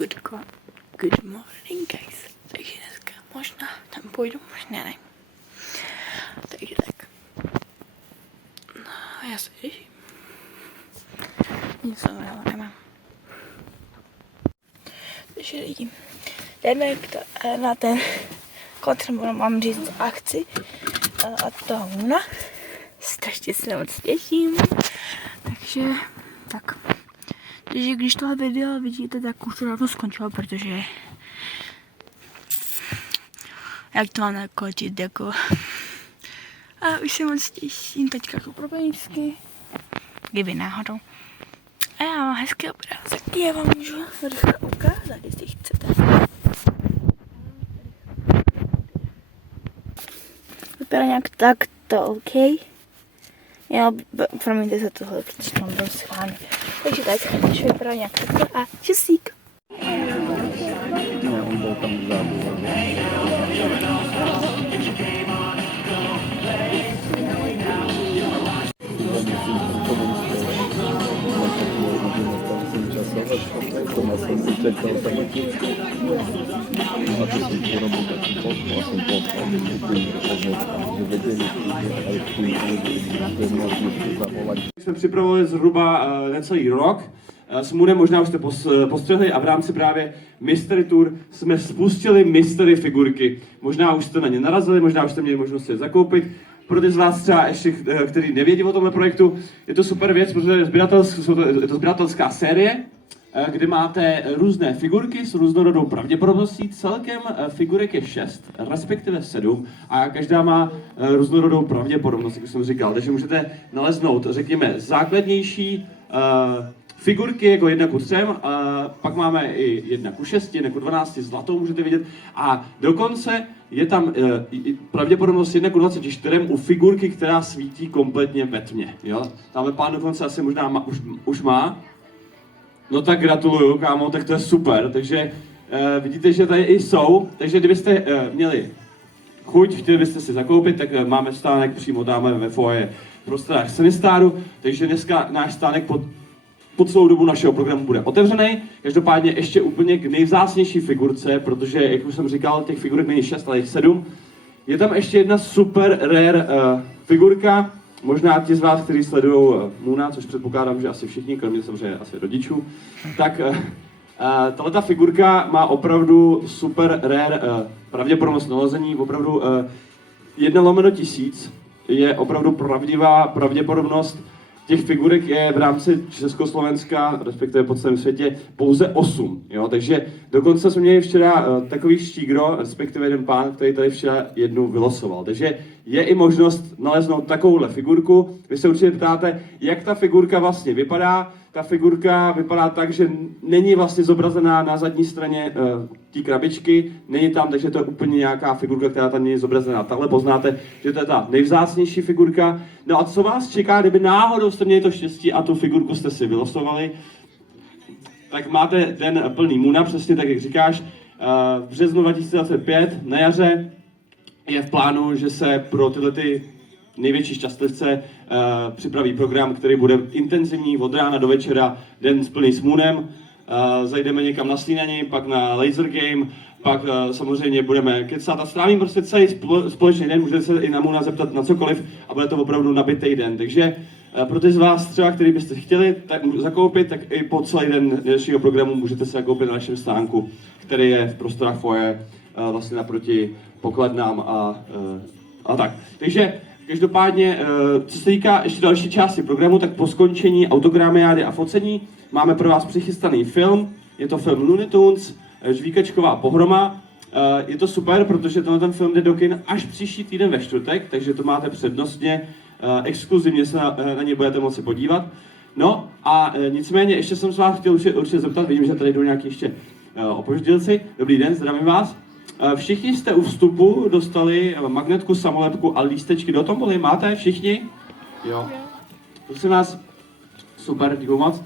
Good morning, guys. Takže dneska možná tam půjdu, možná ne. Takže tak. No, já se těším. Nic nového nemám. Takže lidi, jdeme na ten koncert, mám říct akci od toho Moona. Strašně se moc těším. Takže tak. Takže když tohle video vidíte, tak už to na to skončilo, protože jak to mám nakočit, jako a už se moc těším teďka jako pro penízky, kdyby náhodou. A já mám hezký obrázek, já vám můžu rychle ukázat, jestli chcete. Vypadá nějak takto, OK? Já, promiňte za tohle, protože mám byl schválně. Takže tak, když vypadá nějak takto a čusík. On byl tam vzadu. To jsem si čekal taky. A to jsem urobil taký post, jsem poslal, že vedení, ale to je možnost zavolať. Jsme připravovali zhruba necelý rok. S Moonem možná už jste postřehli a v rámci právě Mystery Tour jsme spustili mystery figurky. Možná už jste na ně narazili, možná už jste měli možnost je zakoupit. Pro ty z vás třeba ještě, kteří nevědí o tomhle projektu, je to super věc, protože je to sběratelská série, kde máte různé figurky s různorodou pravděpodobností. Celkem figurek je 6, respektive 7 a každá má různorodou pravděpodobnost, jak jsem říkal. Takže můžete naleznout, řekněme, základnější figurky jako 1:3, pak máme i 1:6, 1:12, zlatou můžete vidět a dokonce je tam pravděpodobnost 1:24 u figurky, která svítí kompletně ve tmě. Jo? Tamhle pán dokonce asi možná už má. No tak gratuluju, kámo, tak to je super, takže vidíte, že tady i jsou, takže kdybyste měli chuť, chtěli byste si zakoupit, tak máme stánek přímo dáme ve foyer v prostorách Sinistaru, takže dneska náš stánek po celou dobu našeho programu bude otevřený. Každopádně ještě úplně k nejvzácnější figurce, protože, jak už jsem říkal, těch figurek není 6, ale jich 7. Je tam ještě jedna super rare figurka, možná ti z vás, kteří sledují Moona, což předpokládám, že asi všichni, kromě samozřejmě asi rodičů, tak tato figurka má opravdu super rare pravděpodobnost nalezení, opravdu 1/1000 je opravdu pravdivá pravděpodobnost. Těch figurek je v rámci Československa, respektive po celém světě, pouze 8. Jo? Takže dokonce jsme měli včera takový štígro, respektive jeden pán, který tady včera jednu vylosoval. Takže je i možnost naleznout takovouhle figurku. Vy se určitě ptáte, jak ta figurka vlastně vypadá. Ta figurka vypadá tak, že není vlastně zobrazená na zadní straně té krabičky, není tam, takže to je úplně nějaká figurka, která tam není zobrazená. Takhle poznáte, že to je ta nejvzácnější figurka. No a co vás čeká, kdyby náhodou jste měli to štěstí a tu figurku jste si vylosovali, tak máte den plný Moona, přesně tak, jak říkáš. V březnu 2025 na jaře je v plánu, že se pro tyhle ty největší šťastlivce připraví program, který bude intenzivní od rána do večera, den plný s Moonem. Zajdeme někam na snídani, pak na laser game, pak samozřejmě budeme kecat a strávím prostě celý společný den, můžete se i na Moona zeptat na cokoliv a bude to opravdu nabitý den. Takže pro ty z vás třeba, který byste chtěli tak zakoupit, tak i po celý den dnešního programu můžete se zakoupit na našem stánku, který je v prostorách foyer, vlastně naproti pokladnám a tak. Takže každopádně, co se týká ještě další části programu, tak po skončení autogramiády a focení máme pro vás přichystaný film. Je to film Looney Tunes, Žvíkačková pohroma. Je to super, protože ten film jde do kin až příští týden ve čtvrtek, takže to máte přednostně, exkluzivně se na něj budete moci podívat. No a nicméně ještě jsem se vás chtěl určitě zeptat, vidím, že tady jdou nějaký ještě opoždělci. Dobrý den, zdravím vás. Všichni jste u vstupu dostali magnetku, samolepku a lístečky do tomboly. Máte všichni? Jo. Prosím vás, super, děkuji moc.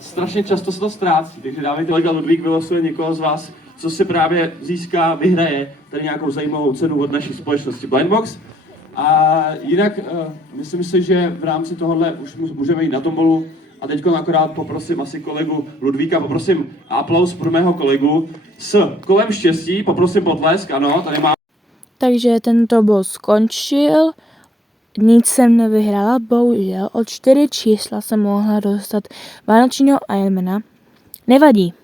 Strašně často se to ztrácí, takže dávej kolega Ludvík vylosuje někoho z vás, co si právě získá, vyhraje tady nějakou zajímavou cenu od naší společnosti Blindbox. A jinak myslím si, že v rámci tohohle už můžeme jít na tombolu A teď akorát poprosím asi kolegu Ludvíka, poprosím aplaus pro mého kolegu s kolem štěstí, poprosím potlesk, ano, tady má. Takže tento bod skončil. Nic jsem nevyhrála, bohužel. O 4 čísla jsem mohla dostat vánočního Ironmana. Nevadí.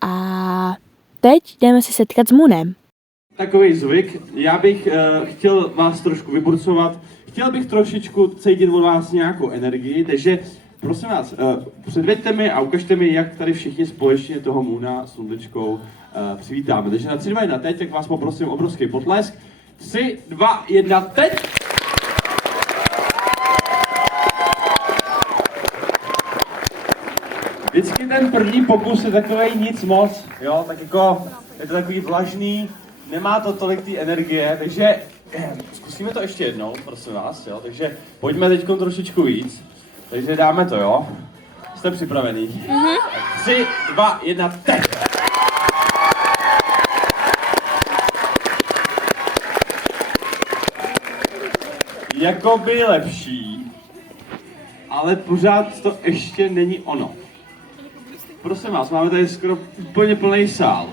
A teď jdeme si setkat s Moonem. Takový zvyk, já bych chtěl vás trošku vyburcovat, chtěl bych trošičku cítit od vás nějakou energii, takže prosím vás, předveďte mi a ukažte mi, jak tady všichni společně toho Moona s Lundečkou přivítáme. Takže na 3, 2, 1 teď, tak vás poprosím obrovský potlesk. 3, 2, 1 teď! Vždycky ten první pokus je takovej nic moc, jo, tak jako je to takový vlažný, nemá to tolik té energie, takže zkusíme to ještě jednou, prosím vás, jo, takže pojďme teď trošičku víc, takže dáme to, jo, jste připravený? Mm-hmm. 3, 2, 1, teď! Jakoby lepší, ale pořád to ještě není ono. Prosím vás, máme tady skoro úplně plný sál.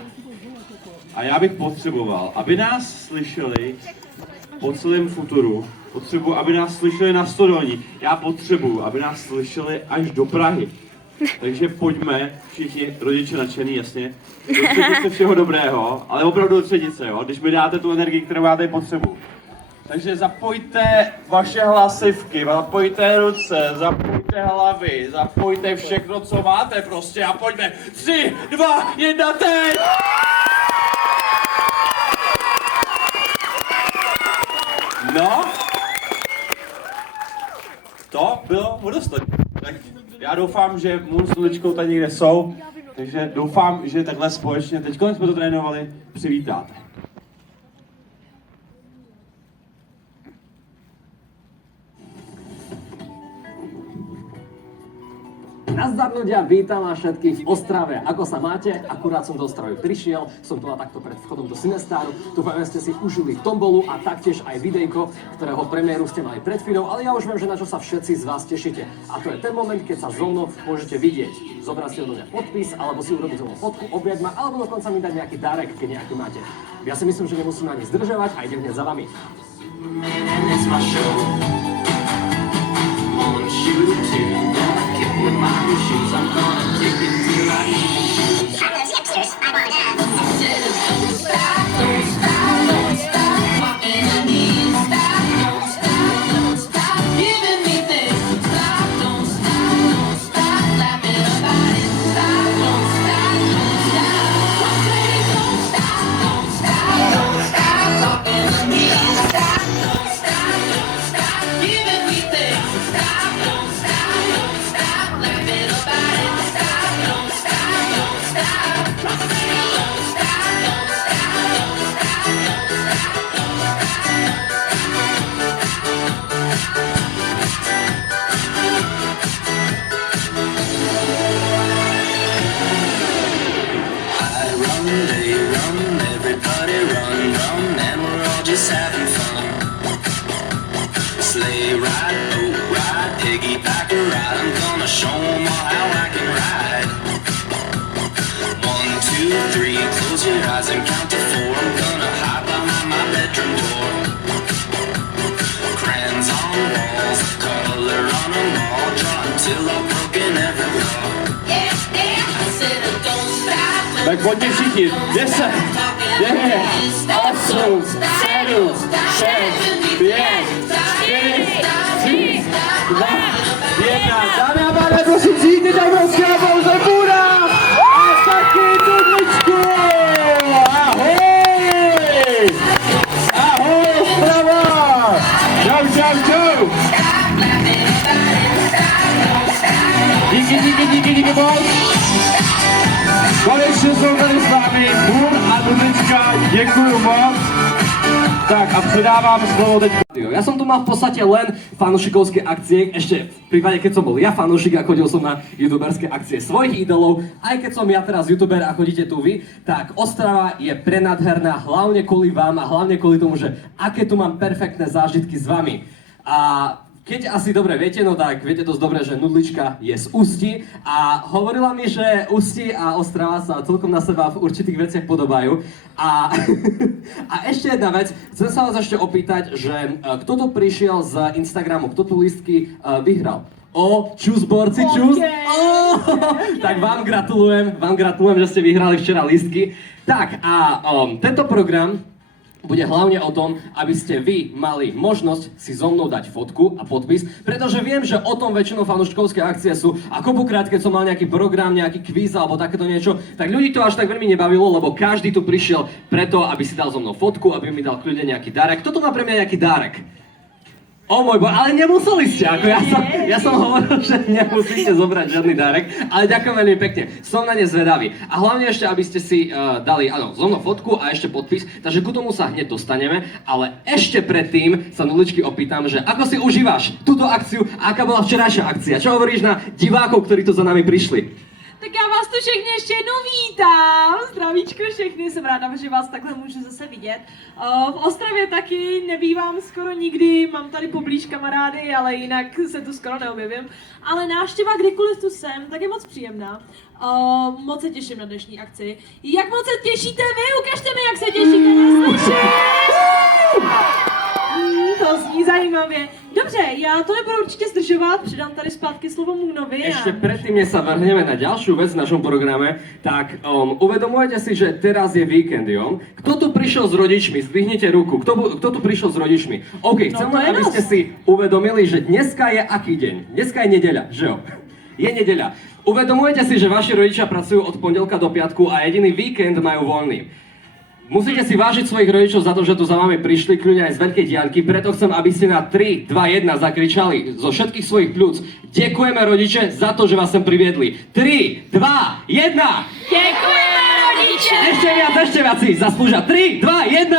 A já bych potřeboval, aby nás slyšeli po celém futuru. Potřebuji, aby nás slyšeli na Stodolní. Já potřebuji, aby nás slyšeli až do Prahy. Takže pojďme, všichni rodiče nadšený, jasně. Do třetice všeho dobrého, ale opravdu do třetice, jo. Když mi dáte tu energii, kterou já tady potřebuji. Takže zapojte vaše hlasivky, zapojte ruce, zapojte hlavy, zapojte všechno, co máte prostě a pojďme. 3, 2, 1, teď! No, to bylo dostatečné. Tak já doufám, že Moon s Luličkou tady někde jsou, takže doufám, že takhle společně, teď jsme to trénovali, přivítáte. Nazdar ľudia, vítam vás všetkých v Ostrave. Ako sa máte? Akurát som do Ostravy prišiel, som tu takto pred vchodom do Sinestáru. Dúfam, že ste si užili tombolu a taktiež aj videjko, ktorého premiéru ste mali pred chvíľou, ale ja už viem, že na čo sa všetci z vás tešíte. A to je ten moment, keď sa so mnou môžete vidieť. Zobrať si odo mňa podpis, alebo si urobiť so mnou fotku, objať ma, alebo dokonca mi dať nejaký darek, keď nejaký máte. Ja si myslím, že nemusím ani zdržovať a idem hneď za vami. With my shoes, I'm gonna take it till I need. Those hipsters, I wanna dance. I said, don't stop, don't stop, don't stop. My enemies, stop, don't stop, don't stop. Giving me things, stop, don't stop, don't stop. Laughing about it, stop, don't stop, don't stop. My saying, don't stop, don't stop, don't stop. My enemies, stop, don't stop, don't stop. Giving me things, stop, don't stop, don't stop. Laughing about it, stop, don't stop, don't stop. Don't stop, don't stop, don't stop, I run, they run, everybody run, run, and we're all just having fun. Sleigh ride, boat ride, piggyback a ride. I'm gonna show 'em all how I can ride. 1, 2, 3, close your eyes and count to 4. I'm gonna hide behind my bedroom door. Crayons on walls, color on them all, draw until I've broken every wall. Yeah, yeah, I said don't stop. Tak pojďte všichni, 10, 9, 8, 7, 6, 5, 4, 3, 2, 1. Dámy a pánové, prosím, přijďte tam prostě na pauze Moona a taky Tudličku. Ahoj! Ahoj, Ostrava! Čau, čau, čau! Díky moc! Konečně jsou tady s vámi Moon a Tudlička, děkuju moc. Tak a předávám slovo teď. Ja som tu mal v podstate len fanúšikovské akcie, ešte v prípade, keď som bol ja fanúšik a chodil som na youtuberské akcie svojich idolov, aj keď som ja teraz youtuber a chodíte tu vy, tak Ostrava je prenádherná hlavne kvôli vám a hlavne kvôli tomu, že aké tu mám perfektné zážitky s vami. A Keď asi dobre viete, no tak viete dosť dobre, že Nudlička je z Ústí a hovorila mi, že Ústí a Ostrava sa celkom na seba v určitých veciach podobajú. A, a ešte jedna vec, chcem sa vás ešte opýtať, že kto tu prišiel z Instagramu, kto tu lístky vyhral? Čus, borci, čus! Tak vám gratulujem, že ste vyhrali včera lístky. Tak a tento program bude hlavne o tom, aby ste vy mali možnosť si so mnou dať fotku a podpis, pretože viem, že o tom väčšinou fanúškovské akcie sú a koľkokrát, keď som mal nejaký program, nejaký kvíz alebo takéto niečo, tak ľudí to až tak veľmi nebavilo, lebo každý tu prišiel preto, aby si dal so mnou fotku, aby mi dal kľudne nejaký darek. Kto tu má pre mňa nejaký darek? O môj boj, ale nemuseli ste, ako ja som hovoril, že nemusíte zobrať žiadny darek, ale ďakujem veľmi pekne, som na ne zvedavý. A hlavne ešte, aby ste si dali, áno, so mnou fotku a ešte podpis, takže ku tomu sa hneď dostaneme, ale ešte predtým sa Nudličky opýtam, že ako si užívaš túto akciu a aká bola včerajšia akcia? Čo hovoríš na divákov, ktorí tu za nami prišli? Tak já vás tu všechny ještě jednou vítám. Zdravíčko všechny, jsem ráda, že vás takhle můžu zase vidět. V Ostravě taky nebývám skoro nikdy, mám tady poblíž kamarády, ale jinak se tu skoro neobjevím. Ale návštěva kdykoliv tu jsem, tak je moc příjemná. Moc se těším na dnešní akci. Jak moc se těšíte vy? Ukažte mi, jak se těšíte, neslyším! To zní zajímavě. Dobře, já to nebudu určitě zdržovat, předám tady zpátky slovo Múnovi. Ešte predtým, než sa vrhneme na ďalšiu vec v našom programe, tak uvedomujete si, že teraz je víkend, jo? Kto tu prišiel s rodičmi? Zdvihnite ruku. Kto tu prišiel s rodičmi? OK, chcem len, aby ste si uvedomili, že dneska je aký deň? Dneska je nedeľa, že jo? Je nedeľa. Uvedomujete si, že vaši rodičia pracujú od pondelka do piatku a jediný víkend majú voľný. Musíte si vážiť svojich rodičov za to, že tu za vami prišli, kľudne aj z veľkej diaľky, preto chcem, aby ste na 3, 2, 1 zakričali zo všetkých svojich pľúc. Ďakujeme rodiče za to, že vás sem priviedli. 3, 2, 1! Děkujeme rodiče! Ešte viac si zaslúžia. 3, 2, 1!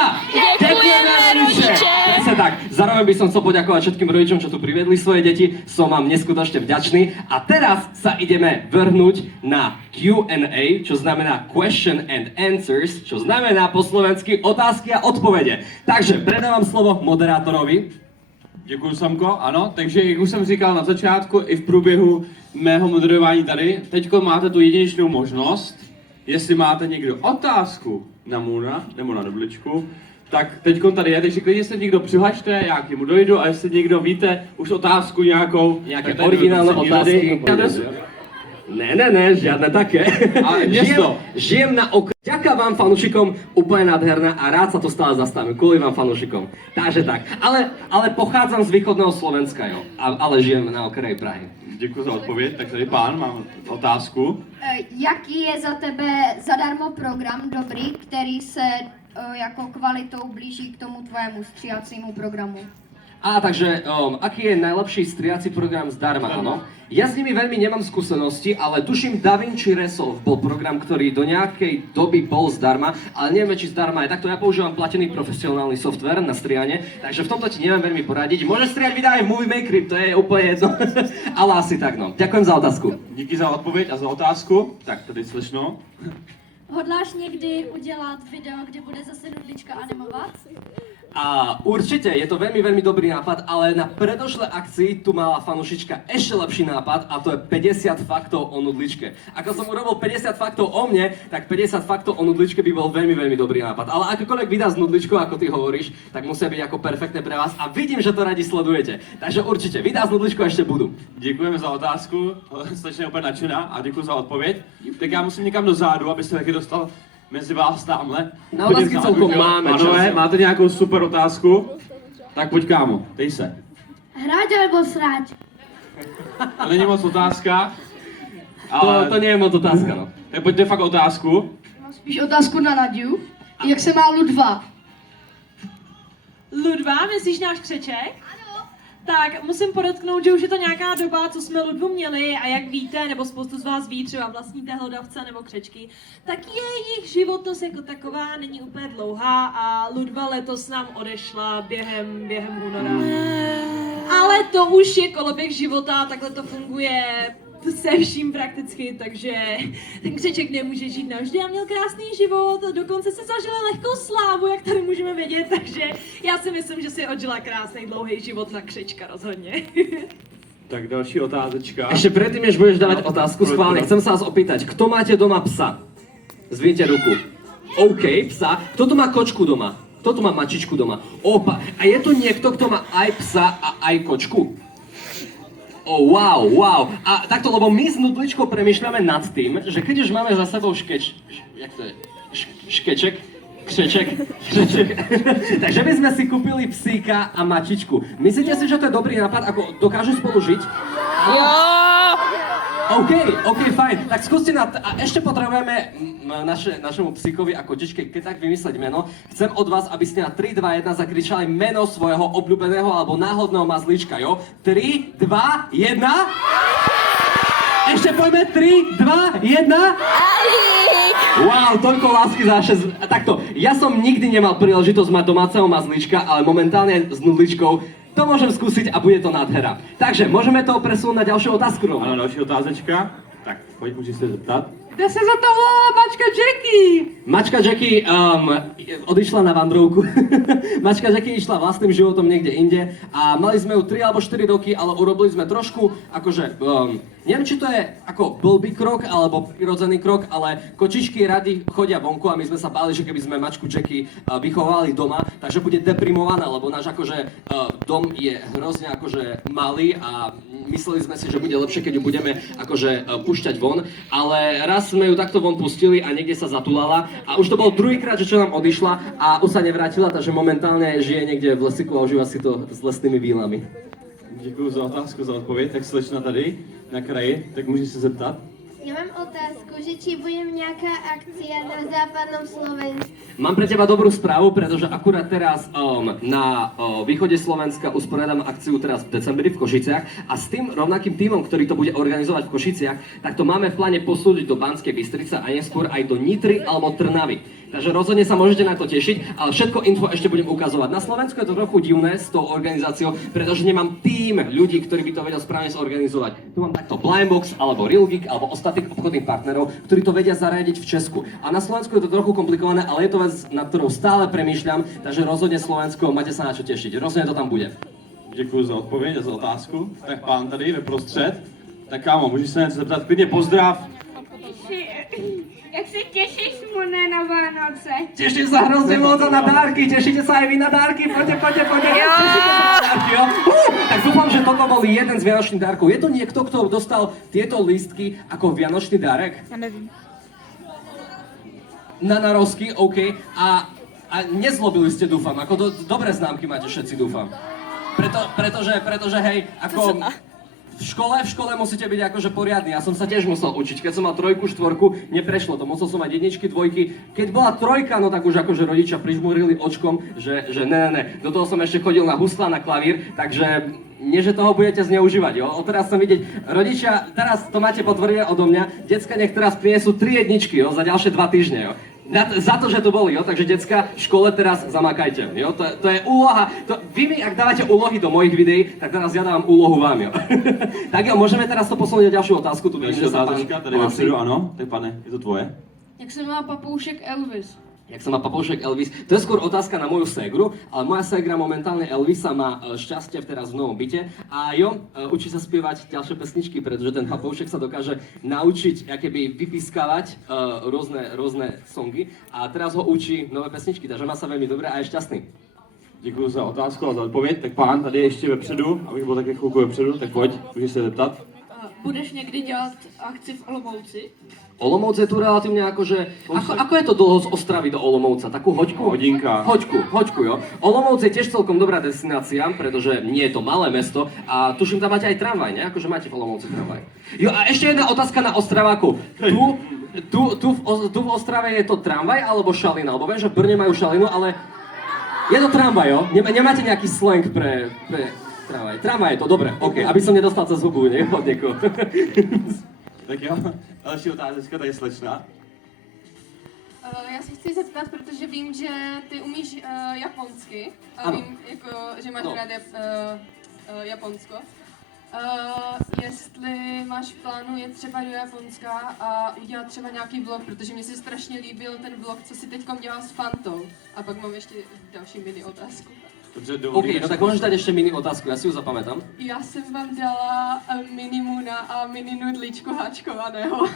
Ďakujeme rodiče! Presne tak. Zároveň by som chcel poďakovať všetkým rodičom, čo tu priviedli svoje deti. Som vám neskutočne vďačný. A teraz sa ideme vrhnúť na Q&A, čo znamená Question and Answers, čo znamená po slovensky otázky a odpovede. Takže predávám slovo moderátorovi. Děkuji, Samko. Ano, takže jak už jsem říkal na začátku, i v průběhu mého moderování tady, teďko máte tu jedinečnou možnost, jestli máte někdo otázku na Moona nebo na Nudličku, tak teďko tady je, takže klidně se někdo přihlašte, já k němu dojdu a jestli někdo víte už otázku nějakou, Nejaké originálne otázky. Ne, žiadne také. Ale město. Žijem na okraji. Ďakujem vám fanúšikom, úplne nádherná a rád sa to stále zastavím, kvôli vám fanúšikom. Takže tak, ale pochádzam z východného Slovenska, jo, ale žijem na okraji Prahy. Děkuji za odpověď, tak tady pán, mám otázku. Jaký je za tebe zadarmo program dobrý, který se jako kvalitou blíží k tomu tvojemu stříhacímu programu? Takže aký je najlepší striaci program zdarma, áno? Ja s nimi veľmi nemám skúsenosti, ale tuším DaVinci Resolve bol program, ktorý do nejakej doby bol zdarma, ale neviem, či zdarma je takto. Ja používam platený profesionálny software na strianie, takže v tomto ti neviem veľmi poradiť. Môžeš striať videa aj v Movie Makery, to je úplne jedno, ale asi tak, no. Ďakujem za otázku. Díky za odpověď a za otázku. Tak, tady slyšno. Hodláš někdy udělat video, kde bude zase Nudlička animovat? A určite, je to veľmi, veľmi dobrý nápad, ale na predošlej akcii tu mala fanúšička ešte lepší nápad a to je 50 faktov o Nudličke. Ako som urobil 50 faktov o mne, tak 50 faktov o Nudličke by bol veľmi, veľmi dobrý nápad. Ale akokoľvek videa s Nudličkou, ako ty hovoríš, tak musia byť ako perfektné pre vás a vidím, že to radi sledujete. Takže určite, videa s Nudličkou ešte budú. Děkujeme za otázku, strašně úplně nadšená a děkuji za odpověď. Tak já musím někam do zádu, abyste taky dostal mezi vás tamhle. Na otázky celkom máme čas. Pánové, máte nějakou super otázku? Tak pojď, kámo, dej se. Hrať alebo srať? To není moc otázka, ale To nie je moc otázka, no. tak pojďte fakt otázku. Mám spíš otázku na Nadiu. Jak se má Ludva? Ludva, myslíš náš křeček? Tak musím podotknout, že už je to nějaká doba, co jsme Ludvu měli a jak víte, nebo spoustu z vás ví, třeba vlastníte hlodavce nebo křečky, tak jejich životnost jako taková není úplně dlouhá a Ludva letos nám odešla během února. Ale to už je koloběh života, takhle to funguje se vším prakticky, takže ten křeček nemůže žít navždy a měl krásný život a dokonce se zažili lehkou slávu, jak tady můžeme vědět, takže já si myslím, že si odžila krásný dlouhý život na křečka rozhodně. Tak další otázečka. Ešte predtým, než budeš dávať otázku, schválne, chcem sa vás opýtať, kto máte doma psa? Zvíte ruku. OK, psa. Kto tu má kočku doma? Kto tu má mačičku doma? Opa. A je tu niekto, kto má aj psa a aj kočku? Wow. A takto, lebo my s Nudličkou premýšľame nad tým, že keď už máme za sebou jak to je? Křeček. Takže by sme si kúpili psíka a mačičku. Myslíte si, že to je dobrý nápad, ako dokážu spolu žiť? OK, fajn. Tak skúste a ešte potrebujeme našemu psíkovi a kočičke, keď tak vymysleť meno. Chcem od vás, aby ste na 3, 2, 1 zakričali meno svojho obľúbeného alebo náhodného mazlíčka, jo? 3, 2, 1. Ešte poďme 3, 2, 1. Wow, toľko lásky za 6. Takto, ja som nikdy nemal príležitosť mať domáceho mazlíčka, ale momentálne s Nudličkou to môžem skúsiť a bude to nádhera. Takže môžeme to presunúť na ďalšiu otázku, Roman. Ano, další otázečka. Tak, pojď, můžeš se zeptat. Kde se za to volá mačka Jackie? Mačka Jackie odišla na vandrovku. Mačka Jackie išla vlastným životom niekde inde a mali sme ju 3 alebo 4 roky, ale urobili sme trošku, akože, neviem, či to je ako blbý krok alebo prirodzený krok, ale kočičky radi chodia vonku a my sme sa báli, že keby sme mačku Jackie vychovali doma, takže bude deprimovaná, lebo náš akože dom je hrozne akože malý a mysleli sme si, že bude lepšie, keď ju budeme akože púšťať von, ale raz sme ju takto von pustili a niekde sa zatulala a už to bol druhýkrát, že čo nám odišla a už sa nevrátila, takže momentálne žije niekde v lesiku a užíva si to s lesnými vílami. Děkuji za otázku, za odpověď. Tak slečna tady na kraji, tak můžeš se zeptat. Ja mám otázku, že či budem nejaká akcia na západnom Slovensku. Mám pre teba dobrú správu, pretože akurát teraz na východe Slovenska usporiadam akciu teraz v decembri v Košiciach a s tým rovnakým tímom, ktorý to bude organizovať v Košiciach, tak to máme v pláne posúdiť do Banskej Bystrice a neskôr aj do Nitry alebo Trnavy. Takže rozhodne sa môžete na to tešiť, ale všetko info ešte budem ukazovať. Na Slovensku je to trochu divné s tou organizáciou, pretože nemám tím ľudí, ktorí by to vedel správne zorganizovať. Tu mám takto Blindbox alebo Realgeek alebo ostatných obchodných partnerov, ktorí to vedia zariadiť v Česku. A na Slovensku je to trochu komplikované, ale je to vec, nad ktorou stále premýšľam, takže rozhodne Slovensko, máte sa na čo tešiť. Rozhodne to tam bude. Děkuji za odpověď a za otázku. Tak pán tady ve prostřed. Tak kámo, můžeš se něco zeptat? Klidně pozdrav. Jak se tešíš, Mone, na Vánoce? Teším sa hrozne moc na dárky, tešíte sa aj vy na dárky? Poďte. Tešíte sa na dárky, jo? Tak dúfam, že toto bol jeden z vianočných dárkov. Je to niekto, kto dostal tieto lístky ako vianočný dárek? Ja nevím. Na narozky, OK. A nezlobili ste, dúfam. Ako dobré známky máte všetci, dúfam. Pretože hej, ako... V škole musíte byť akože poriadny. Ja som sa tiež musel učiť. Keď som mal 3, 4, neprešlo to. Musel som mať 1, 2. Keď bola 3, no tak už akože rodičia prižmúrili očkom, že ne. Do toho som ešte chodil na husla, na klavír, takže nie, že toho budete zneužívať, jo. Teraz som vidieť, rodičia, teraz to máte potvrdené odo mňa, decka nech teraz prinesú 3 jedničky, jo, za ďalšie 2 týždne, jo. Za to, že tu boli, jo, takže decka, v škole teraz zamakajte, jo, to je úloha, vy mi, ak dávate úlohy do mojich videí, tak teraz ja dávam úlohu vám, jo. Tak jo, môžeme teraz to posunúť na ďalšiu otázku, tu vidím, že sa pán tady vepředu, ano, tak pane, je to tvoje. Jak se má papoušek Elvis? Jak sa má papoušek Elvis? To je skôr otázka na moju ségru, ale moja ségra momentálne Elvisa má šťastie teraz v novom byte a jo, učí sa spievať ďalšie pesničky, pretože ten papoušek sa dokáže naučiť akéby vypískavať rôzne songy a teraz ho učí nové pesničky, takže má sa veľmi dobré a je šťastný. Děkuji za otázku a za odpověď. Tak pán tady ještě vepředu, abych byl také chvilku vepředu, tak pojď, můžeš se zeptat. Budeš někdy dělat akci v Olomouci? Olomouc je tu relatívne akože... Ako je to dlho z Ostravy do Olomouca? Takú hoďku? Hodinka. Hoďku, jo. Olomouc je tiež celkom dobrá destinácia, pretože nie je to malé mesto a tuším, tam máte aj tramvaj, ne? Akože máte v Olomouci tramvaj. Jo, a ešte jedna otázka na Ostravákov. Tu v Ostrave je to tramvaj alebo šalina? Lebo viem, že v Brne majú šalinu, ale... Je to tramvaj, jo? Nemáte nejaký slang pre tramvaj? Tramvaj je to, dobre, OK. Aby som nedostal cez hubu, ne? Od niekoho. Tak jo, další otázka, tady slečna. Já se chci zeptat, protože vím, že ty umíš japonsky a ano. vím, jako, že máš rád Japonsko. Jestli máš v plánu jet třeba do Japonska a udělat třeba nějaký vlog, protože mi se strašně líbil ten vlog, co si teďkom dělal s Fantou. A pak mám ještě další mini otázku. OK, no tak môžeš dať ešte mini otázku, ja si ju zapamätám. Já jsem vám dala mini Muna a mini nudličku háčkovaného.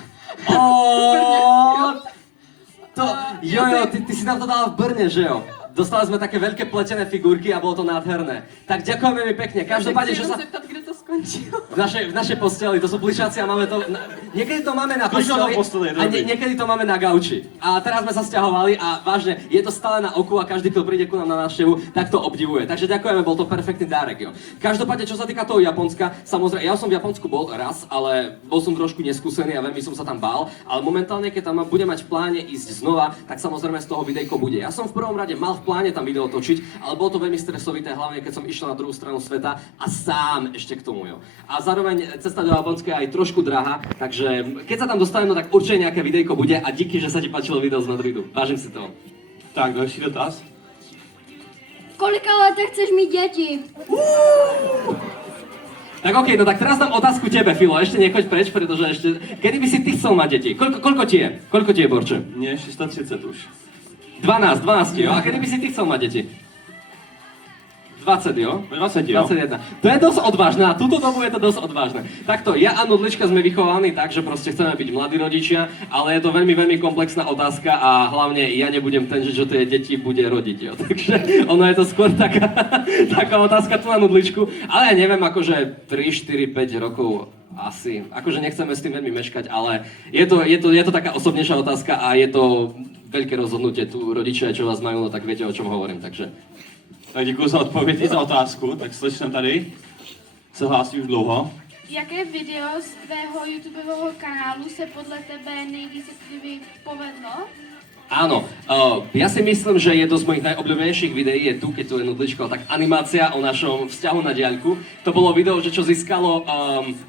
Jo, ty si nám to dala v Brne, že jo? Dostali sme také veľké pletené figurky a bolo to nádherné. Tak ďakujeme mi pekne. Každopádne, že sa... Zeptat, kde to skončilo. V našej posteli, to sú plišaci a máme to... Niekedy to máme na posteli a niekedy to máme na gauči. A teraz sme sa sťahovali a vážne, je to stále na oku a každý, kto príde ku nám na návštevu, tak to obdivuje. Takže ďakujeme, bol to perfektný dárek, jo. Každopádne, čo sa týka toho Japonska, samozrejme, ja som v Japonsku bol raz, ale bol som trošku neskúsený a veľmi som sa tam bál, ale momentálne, keď tam budem mať v pláne ísť znova, tak samozrejme z toho videjko bude. Ja som v prvom rade mal v pláne tam video točiť, ale bolo to veľmi stresovité, hlavne keď som išiel na druhú stranu sveta a sám ešte k tomu, jo. A zároveň cesta do Japonska je aj trošku drahá, takže keď sa tam dostanem, no tak určite nejaké videjko bude a díky, že sa ti páčilo video z Madridu. Vážim si to. Tak, další dotaz. V kolika letech chceš mít děti? Tak okej, no tak teraz dám otázku tebe, Filo, ešte nechoď preč, pretože ešte... Kedy by si ty chcel mať deti? Koľko ti je? Koľko ti je, Borče? Mně je 630 už. 12 jo? A kedy by si ty chcel mať deti? 20, jo? 20, jo. 21. To je dosť odvážne, a túto dobu je to dosť odvážne. Takto, ja a Nudlička sme vychovaní tak, že proste chceme byť mladí rodičia, ale je to veľmi, veľmi komplexná otázka a hlavne ja nebudem ten, že tie deti bude rodiť, jo. Takže ono je to skôr taká otázka tu na Nudličku, ale ja neviem, akože 3, 4, 5 rokov asi. Akože nechceme s tým veľmi meškať, ale je to taká osobnejšia otázka a je to veľké rozhodnutie. Tu rodičia, čo vás majú, no tak viete, o čom hovorím, takže... Tak děkuji za odpověď i za otázku, tak slyším tady. Se hlásí už dlouho. Jaké video z tvého YouTubeového kanálu se podle tebe nejvíce povedlo? Áno, ja si myslím, že jedno z mojich najobľúbenejších videí je tu, keď tu je Nudličko, tak animácia o našom vzťahu na diaľku. To bolo video, že čo získalo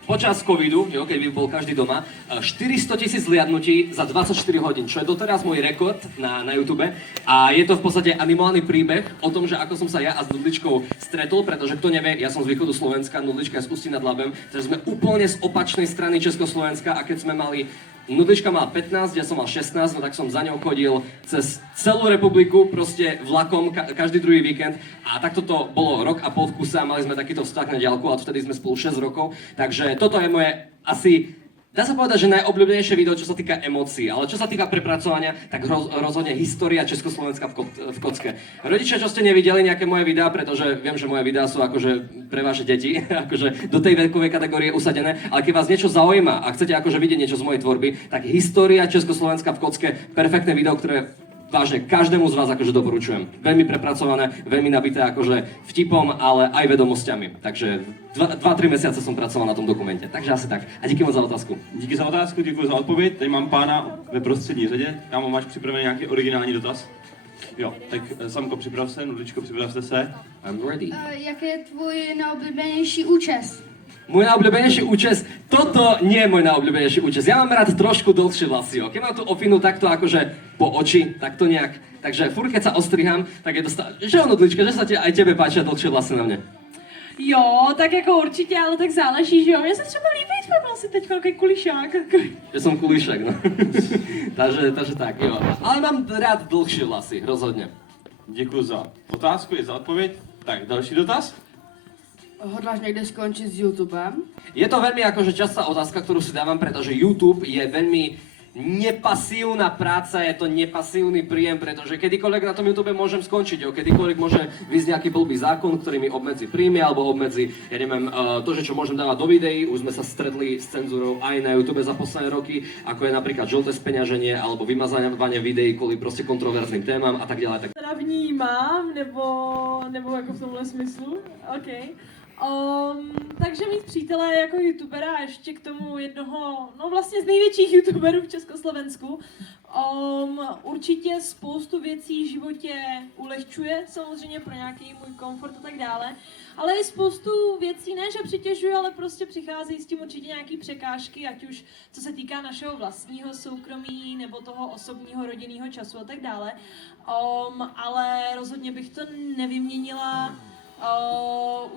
počas covidu, jo, keď by bol každý doma, 400 000 zliadnutí za 24 hodín, čo je doteraz môj rekord na YouTube. A je to v podstate animovaný príbeh o tom, že ako som sa ja a s Nudličkou stretol, pretože kto nevie, ja som z východu Slovenska, Nudlička je z Ústí nad Labem, takže sme úplne z opačnej strany Československa a keď sme mali Nudlička mala 15, ja som mal 16, no tak som za ňou chodil cez celú republiku, proste vlakom, každý druhý víkend. A takto to bolo rok a pol v kuse a mali sme takýto vzťah na diaľku a vtedy sme spolu 6 rokov. Takže toto je moje asi, dá sa povedať, že najobľúbenejšie video, čo sa týka emócií, ale čo sa týka prepracovania, tak rozhodne história Československa v kocke. Rodičia, čo ste nevideli nejaké moje videá, pretože viem, že moje videá sú akože pre vaše deti, akože do tej vekovej kategórie usadené, ale keď vás niečo zaujíma a chcete akože vidieť niečo z mojej tvorby, tak história Československa v kocke, perfektné video, ktoré vážne každému z vás akože doporučujem. Veľmi prepracované, veľmi nabité akože vtipom, ale aj vedomosťami. Takže 2-3 mesiace som pracoval na tom dokumente. Takže asi tak. A díky moc za otázku. Díky za otázku, děkuji za odpověď. Tady mám pána ve prostřední řadě. Kámo, máš připravený nějaký originální dotaz? Jo, tak Samko, připrav se, Nudličko, připravte se. I'm ready. Jaký je tvůj nejoblíbenější účes? Môj najobľúbenejší účes, toto nie je môj najobľúbenejší účes. Ja mám rád trošku dlhšie vlasy, jo. Keď mám tu ofinu takto akože po oči, tak to nejak. Takže furt keď sa ostriham, tak je to že Nudlička, že sa aj tebe páčia dlhšie vlasy na mne. Jo, tak jako určitě, ale tak záleží, že jo. Mně se třeba líbí tvé vlasy teď takový kulišák. Že som kulišek, no. takže tak, jo. Ale mám rád dlhšie vlasy, rozhodne. Děkuji za otázku i za odpověď. Tak, další dotaz? Hodláš někde skončit s YouTubem? Je to veľmi akože častá otázka, ktorú si dávam, pretože YouTube je veľmi nepasívna práca, je to nepasívny príjem, pretože kedykoľvek na tom YouTube môžem skončiť, jo, kedykoľvek môže vyjsť nejaký blbý zákon, ktorý mi obmedzí príjmy, alebo obmedzí, ja neviem, to, že čo môžem dávať do videí, už sme sa stretli s cenzúrou aj na YouTube za posledné roky, ako je napríklad žlté speňaženie, alebo vymazávanie videí kvôli proste kontroverzným témam a tak ďalej. Teda vnímám, nebo jako v tomhle smyslu, OK. Takže mít přítele jako youtubera a ještě k tomu jednoho, no vlastně z největších youtuberů v Československu, určitě spoustu věcí v životě ulehčuje, samozřejmě pro nějaký můj komfort a tak dále, ale i spoustu věcí, ne že přitěžuje, ale prostě přicházejí s tím určitě nějaký překážky, ať už co se týká našeho vlastního soukromí nebo toho osobního rodinného času a tak dále, ale rozhodně bych to nevyměnila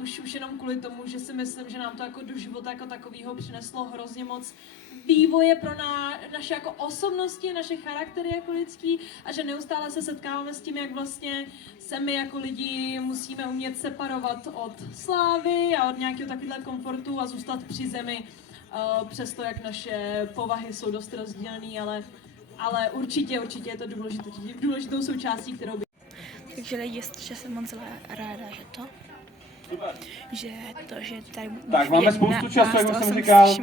Už jenom kvůli tomu, že si myslím, že nám to jako do života jako takového přineslo hrozně moc vývoje pro naše jako osobnosti, naše charaktery jako lidský a že neustále se setkáváme s tím, jak vlastně se my jako lidi musíme umět separovat od slávy a od nějakého takového komfortu a zůstat při zemi, přesto jak naše povahy jsou dost rozdílné, ale určitě je to důležitou součástí, kterou by... Takže lidi, že jsem moc ráda, že tady Tak máme spoustu času, jak jsem říkal,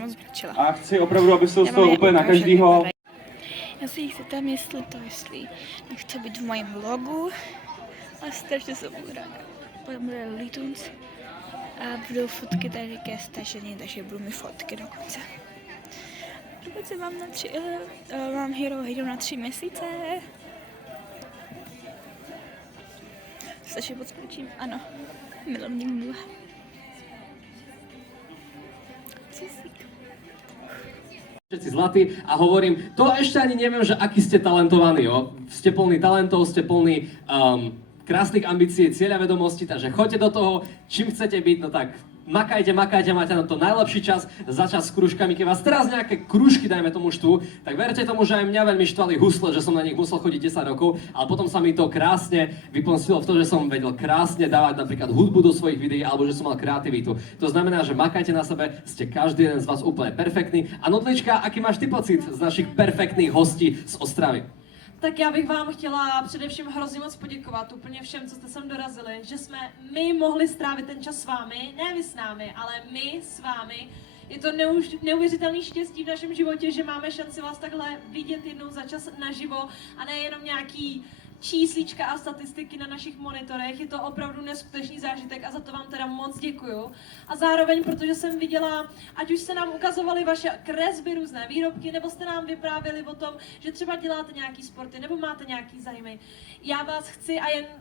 a chci opravdu, aby se dostalo úplně na každýho. Já si jich tam, jestli nechce být v mém vlogu, a strašně se budu ráda. Potom bude Lituns a budou fotky tady ke stažení, takže budu mít fotky dokonce. Dokonce mám Hero na 3 měsíce. Stačí moc klučím, ano. Milovník mluva. Všetci zlatí a hovorím, to ešte ani neviem, že aký ste talentovaní, jo. Ste plní talentov, ste plní krásnych ambícií, cieľa vedomostí, takže choďte do toho, čím chcete byť, no tak makajte, máte na to najlepší čas za čas s kružkami. Keď vás teraz nejaké kružky, dajme tomu štvu, tak verte tomu, že aj mňa veľmi štvali husle, že som na nich musel chodiť 10 rokov, ale potom sa mi to krásne vypomstilo v to, že som vedel krásne dávať napríklad hudbu do svojich videí, alebo že som mal kreativitu. To znamená, že makajte na sebe, ste každý jeden z vás úplne perfektný. A Nudlička, aký máš ty pocit z našich perfektných hostí z Ostravy? Tak já bych vám chtěla především hrozně moc poděkovat úplně všem, co jste sem dorazili, že jsme my mohli strávit ten čas s vámi, ne vy s námi, ale my s vámi. Je to neuvěřitelný štěstí v našem životě, že máme šanci vás takhle vidět jednou za čas naživo a nejenom nějaký číslička a statistiky na našich monitorech. Je to opravdu neskutečný zážitek a za to vám teda moc děkuju. A zároveň, protože jsem viděla, ať už se nám ukazovaly vaše kresby, různé výrobky, nebo jste nám vyprávěli o tom, že třeba děláte nějaký sporty, nebo máte nějaký zájmy. Já vás chci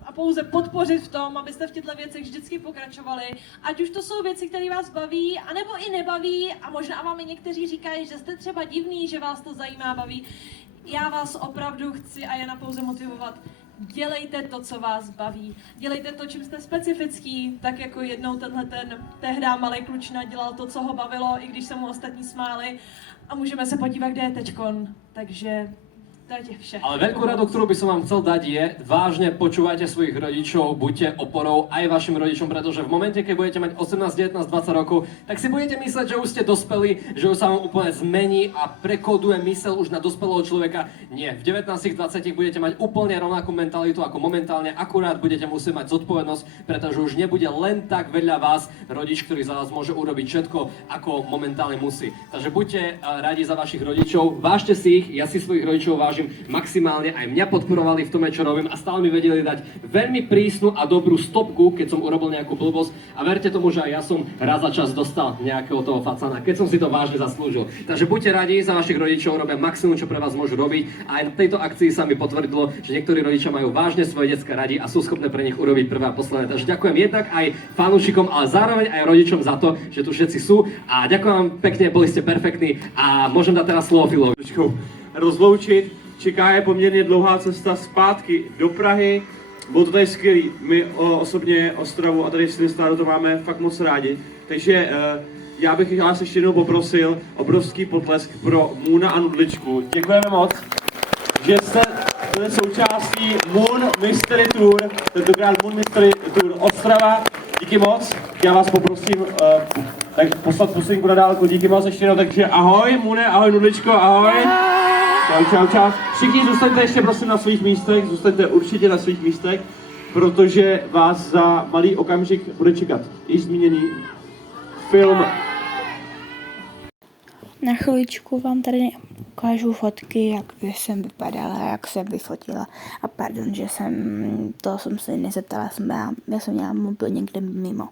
a pouze podpořit v tom, abyste v těchto věcech vždycky pokračovali. Ať už to jsou věci, které vás baví, anebo i nebaví, a možná vám i někteří říkají, že jste třeba divný, že vás to zajímá, baví. Já vás opravdu chci a jen pouze motivovat. Dělejte to, co vás baví. Dělejte to, čím jste specifický, tak jako jednou tehdy malej klučina dělal to, co ho bavilo, i když se mu ostatní smáli. A můžeme se podívat, kde je teďkon. Takže to je vše. Ale veľkú radu, ktorú by som vám chcel dať je, vážne počúvajte svojich rodičov, buďte oporou aj vašim rodičom, pretože v momente, keď budete mať 18, 19, 20 rokov, tak si budete mysleť, že už ste dospeli, že už sa vám úplne zmení a prekoduje myseľ už na dospelého človeka. Nie, v 19, 20 budete mať úplne rovnakú mentalitu ako momentálne, akurát budete musieť mať zodpovednosť, pretože už nebude len tak vedľa vás rodič, ktorý za vás môže urobiť všetko, ako momentálne musí. Takže buďte radi za vašich rodičov, vážte si ich, ja si svojich rodičov vážim maximálne, aj mňa podporovali v tom, čo robím a stále mi vedeli dať veľmi prísnu a dobrú stopku, keď som urobil nejakú blbosť a verte tomu, že aj ja som raz za čas dostal nejakého toho facana, keď som si to vážne zaslúžil. Takže buďte radi za vašich rodičov, robia maximum, čo pre vás môžu robiť a aj na tejto akcii sa mi potvrdilo, že niektorí rodičia majú vážne svoje decká radi a sú schopné pre nich urobiť prvé a posledné. Takže ďakujem jednak aj fanúšikom, ale zároveň aj rodičom za to, že tu všetci sú a ďakujem vám pekne, boli ste perfektní a môžem dať teraz slovo Filovi. Rozloučit. Čeká je poměrně dlouhá cesta zpátky do Prahy. Bylo to tady skvělý. My osobně Ostravu a tady Svinstáru to máme fakt moc rádi. Takže já bych vás ještě jednou poprosil obrovský potlesk pro Moona a Nudličku. Děkujeme moc, že jste byli součástí Moon Mystery Tour, tentokrát Moon Mystery Tour Ostrava. Díky moc. Já vás poprosím tak poslat pusenku na dálku. Díky moc ještě jednou. Takže ahoj Moone, ahoj Nudličko, ahoj. Čau. Všichni zůstaňte ještě prosím na svých místech, zůstaňte určitě na svých místech, protože vás za malý okamžik bude čekat již zmíněný film. Na chviličku vám tady ukážu fotky, jak jsem vypadala, jak jsem vyfotila. A pardon, že jsem se nezeptala, já jsem měla mobil někde mimo.